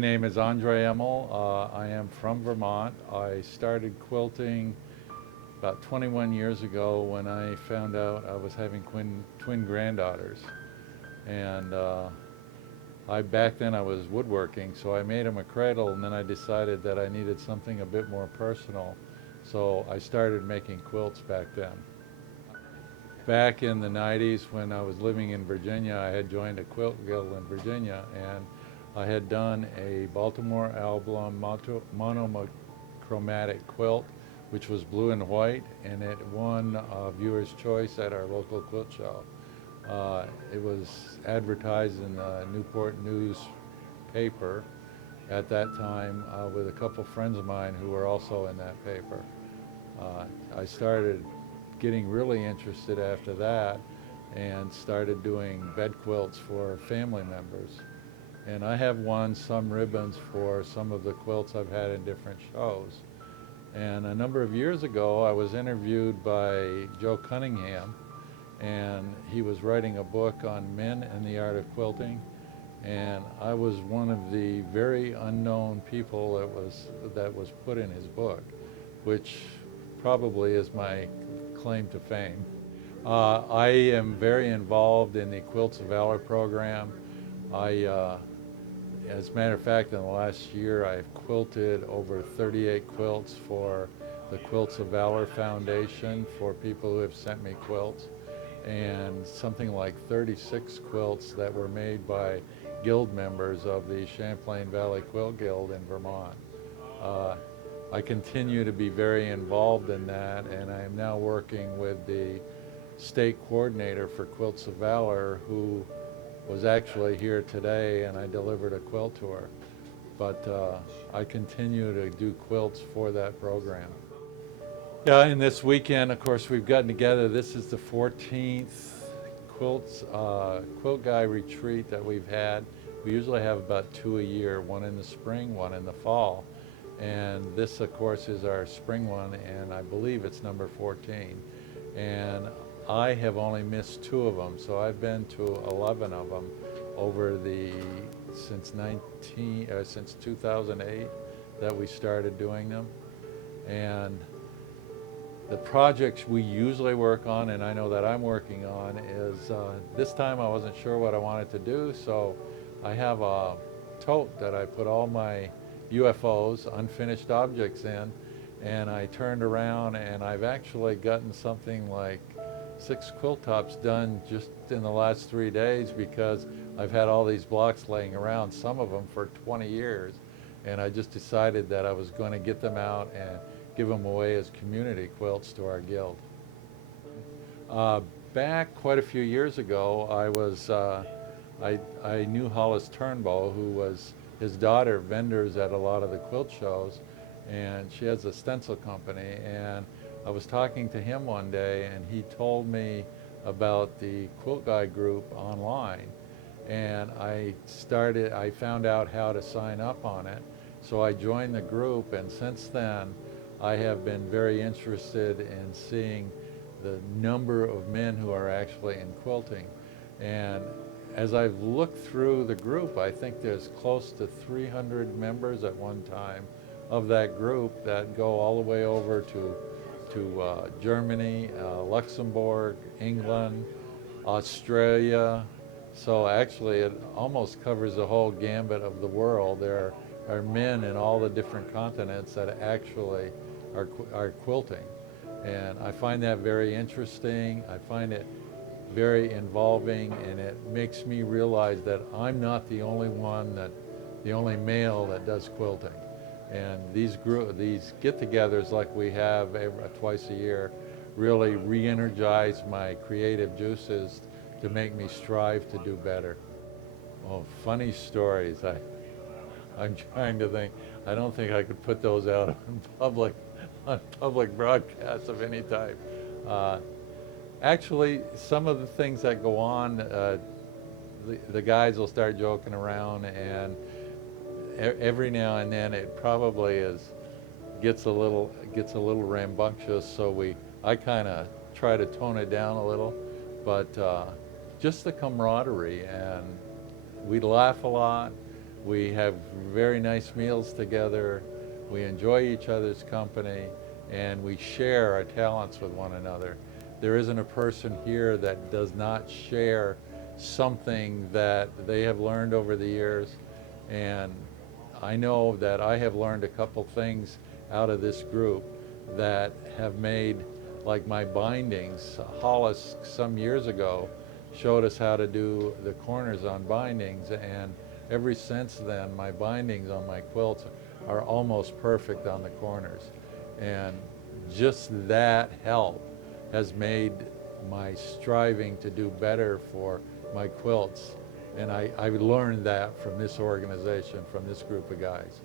My name is Andre Emmell. I am from Vermont. I started quilting about 21 years ago when I found out I was having twin granddaughters. And back then I was woodworking, so I made them a cradle, and then I decided that I needed something a bit more personal. So I started making quilts back then. Back in the 90s when I was living in Virginia, I had joined a quilt guild in Virginia, and I had done a Baltimore album monochromatic quilt, which was blue and white, and it won Viewer's Choice at our local quilt show. It was advertised in the Newport News paper at that time with a couple friends of mine who were also in that paper. I started getting really interested after that and started doing bed quilts for family members. And I have won some ribbons for some of the quilts I've had in different shows. And a number of years ago, I was interviewed by Joe Cunningham, and he was writing a book on men and the art of quilting. And I was one of the very unknown people that was put in his book, which probably is my claim to fame. I am very involved in the Quilts of Valor program. As a matter of fact, in the last year, I've quilted over 38 quilts for the Quilts of Valor Foundation for people who have sent me quilts, and something like 36 quilts that were made by guild members of the Champlain Valley Quilt Guild in Vermont. I continue to be very involved in that, and I am now working with the state coordinator for Quilts of Valor, who was actually here today, and I delivered a quilt to her. But I continue to do quilts for that program. Yeah, and this weekend, of course, we've gotten together. This is the 14th quilt guy retreat that we've had. We usually have about 2 a year, one in the spring, one in the fall. And this, of course, is our spring one, and I believe it's number 14. And I have only missed 2 of them, so I've been to 11 of them since 2008 that we started doing them. And the projects we usually work on, and I know that I'm working on, is this time I wasn't sure what I wanted to do, so I have a tote that I put all my UFOs, unfinished objects in, and I turned around and I've actually gotten something like 6 quilt tops done just in the last 3 days, because I've had all these blocks laying around, some of them for 20 years, and I just decided that I was going to get them out and give them away as community quilts to our guild. Back quite a few years ago, I knew Hollis Turnbow, who was his daughter vendors at a lot of the quilt shows, and she has a stencil company, and I was talking to him one day, and he told me about the Quilt Guy group online, and I found out how to sign up on it, so I joined the group, and since then I have been very interested in seeing the number of men who are actually in quilting. And as I've looked through the group, I think there's close to 300 members at one time of that group that go all the way over to Germany, Luxembourg, England, Australia. So actually it almost covers the whole gambit of the world. There are men in all the different continents that actually are quilting. And I find that very interesting. I find it very involving, and it makes me realize that I'm not the only male that does quilting. And these get-togethers like we have twice a year really re-energize my creative juices to make me strive to do better. Oh, funny stories. I'm trying to think. I don't think I could put those out on public broadcasts of any type. Actually, some of the things that go on, the guys will start joking around, and every now and then it probably gets a little rambunctious. So I kind of try to tone it down a little, but just the camaraderie, and we laugh a lot. We have very nice meals together. We enjoy each other's company, and we share our talents with one another. There isn't a person here that does not share something that they have learned over the years. And I know that I have learned a couple things out of this group that have made, like my bindings. Hollis some years ago showed us how to do the corners on bindings, and ever since then my bindings on my quilts are almost perfect on the corners. And just that help has made my striving to do better for my quilts. And I learned that from this organization, from this group of guys.